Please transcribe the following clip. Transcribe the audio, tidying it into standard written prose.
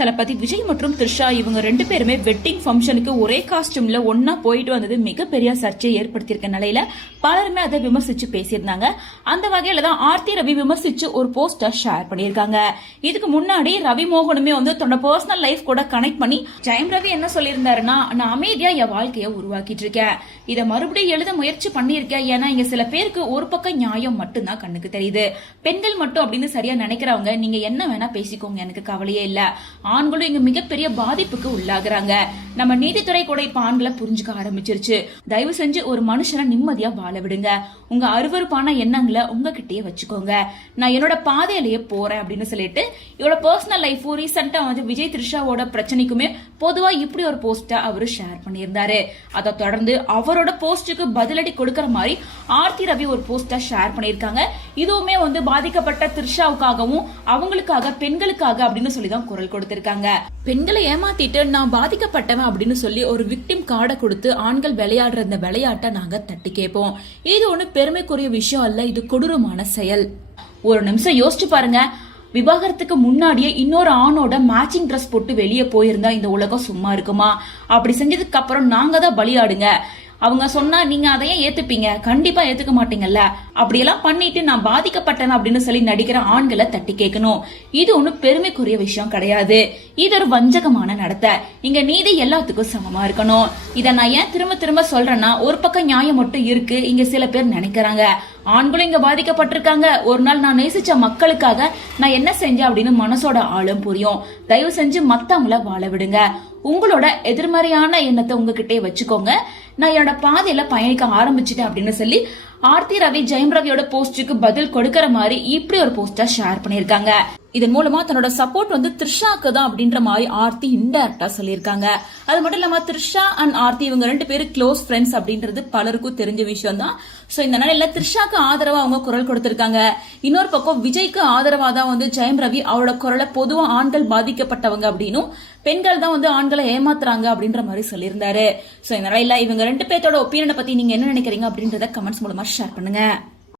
தளபதி விஜய் மற்றும் த்ரிஷா இவங்க ரெண்டு பேருமே வெட்டிங் ஃபங்க்ஷனுக்கு ஒரே காஸ்டியூம்ல ஒன்னா போயிட்டு வந்தது மிகப்பெரிய சர்ச்சையை ஏற்படுத்தியிருக்க நிலையில பலருமே அதை விமர்சிச்சு பேசியிருந்தாங்க. அந்த வகையில தான் ஆர்த்தி ரவி விமர்சிச்சு ஒரு போஸ்டர் ஷேர் பண்ணியிருக்காங்க. இதுக்கு முன்னாடி ரவி மோகனுமே வந்து தன்னோட பர்சனல் லைஃப் கூட கனெக்ட் பண்ணி ஜெயம் ரவி என்ன சொல்லியிருந்தாருன்னா, நான் அமைதியா என் வாழ்க்கையை உருவாக்கிட்டு இருக்கேன், இதை மறுபடியும் எழுத முயற்சி பண்ணியிருக்கேன். ஏன்னா இங்க சில பேருக்கு ஒரு பக்கம் நியாயம் மட்டும்தான் கண்ணுக்கு தெரியுது, பெண்கள் மட்டும் அப்படின்னு சரியா நினைக்கிறவங்க நீங்க என்ன வேணா பேசிக்கோங்க, எனக்கு கவலையே இல்ல. ஆண்களும் இங்க மிகப்பெரிய பாதிப்புக்கு உள்ளாகுறாங்க. நம்ம நீதித்துறை கூட இப்ப ஆண்களை புரிஞ்சுக்க ஆரம்பிச்சிருச்சு. தயவு செஞ்சு ஒரு மனுஷனை நிம்மதியா வாழ விடுங்க. உங்க அருவருப்பான எண்ணங்களை உங்ககிட்டயே வச்சுக்கோங்க. நான் என்னோட பாதையிலேயே போறேன் அப்படின்னு சொல்லிட்டு இவரோட பர்சனல் லைஃப் ரீசெண்டா வந்து விஜய் த்ரிஷாவோட பிரச்சனைக்குமே பொதுவா இப்படி ஒரு போஸ்ட அவரு ஷேர் பண்ணியிருந்தாரு. அதை தொடர்ந்து அவரோட போஸ்டுக்கு பதிலடி கொடுக்கற மாதிரி ஆர்த்தி ரவி ஒரு போஸ்ட ஷேர் பண்ணியிருக்காங்க. இதுவுமே வந்து பாதிக்கப்பட்ட த்ரிஷாவுக்காகவும் அவங்களுக்காக பெண்களுக்காக அப்படின்னு சொல்லிதான் குரல் கொடுத்திருக்காங்க. பெண்களை ஏமாத்திட்டு நான் பாதிக்கப்பட்டவன் அப்படின்னு சொல்லி ஒரு விக்டிம் கார்டை கொடுத்து ஆண்கள் விளையாடுற இந்த விளையாட்டை நாங்க தட்டி கேட்போம். இது ஒண்ணு பெருமைக்குரிய விஷயம் அல்ல, இது கொடூரமான செயல். ஒரு நிமிஷம் யோசிச்சு பாருங்க, விவாகரத்துக்கு முன்னாடியே இன்னொரு ஆணோட மேட்சிங் ட்ரெஸ் போட்டு வெளியே போயிருந்தா இந்த உலகம் சும்மா இருக்குமா? அப்படி செஞ்சதுக்கு அப்புறம் நாங்க தான் பலியாடுங்க. அவங்க சொன்னா நீங்க அதையே ஏத்துப்பீங்க, கண்டிப்பா ஏத்துக்க மாட்டீங்கல்ல. அப்படியெல்லாம் பண்ணிட்டு நான் பாதிக்கப்பட்டேன் அப்படின்னு சொல்லி நடிக்கிற ஆண்களை தட்டி கேட்கணும். இது ஒண்ணு பெருமைக்குரிய விஷயம் கிடையாது, இது ஒரு வஞ்சகமான நடத்தை. இங்க நீதி எல்லாத்துக்கும் சமமா இருக்கணும். இத நான் ஏன் திரும்ப திரும்ப சொல்றேன்னா, ஒரு பக்கம் நியாயம் மட்டும் இருக்கு, இங்க சில பேர் நினைக்கிறாங்க ஆண்களும் இங்க பாதிக்கப்பட்டிருக்காங்க, ஒரு நாள் நான் நேசிச்ச மக்களுக்காக நான் என்ன செஞ்சேன் அப்படின்னு மனசோட ஆழம் புரியும். தயவு செஞ்சு மத்தவங்கள வாழ விடுங்க. உங்களோட எதிர்மறையான எண்ணத்தை உங்ககிட்டே வச்சுக்கோங்க. நான் என்னோட பாதையில பயணிக்க ஆரம்பிச்சுட்டேன் அப்படின்னு சொல்லி ஆர்த்தி ரவி ஜெயம் ரவியோட போஸ்டுக்கு பதில் கொடுக்கற மாதிரி இப்படி ஒரு போஸ்டர் ஷேர் பண்ணிருக்காங்க. இதன் மூலமா தன்னோட சப்போர்ட் வந்து த்ரிஷாக்கு தான் அப்படின்ற மாதிரி ஆர்த்தி இன்டைரக்டா சொல்லியிருக்காங்க. அது மட்டும் இல்லாம த்ரிஷா அண்ட் ஆர்த்தி இவங்க ரெண்டு பேரும் க்ளோஸ் ஃப்ரெண்ட்ஸ் அப்படின்றது பலருக்கும் தெரிஞ்ச விஷயம் தான். சோ இந்த நிலையில த்ரிஷாக்கு ஆதரவா அவங்க குரல் கொடுத்திருக்காங்க. இன்னொரு பக்கம் விஜய்க்கு ஆதரவா தான் வந்து ஜெயம் ரவி அவரோட குரலை பொதுவா ஆண்கள் பாதிக்கப்பட்டவங்க அப்படின்னும் பெண்கள் தான் வந்து ஆண்களை ஏமாத்துறாங்க அப்படின்ற மாதிரி சொல்லியிருந்தாரு. சோ இந்த நிலையில இவங்க ரெண்டு பேர்த்தோட ஒப்பீனியனை பத்தி நீங்க என்ன நினைக்கிறீங்க அப்படின்றத கமெண்ட்ஸ் மூலமா ஷேர் பண்ணுங்க.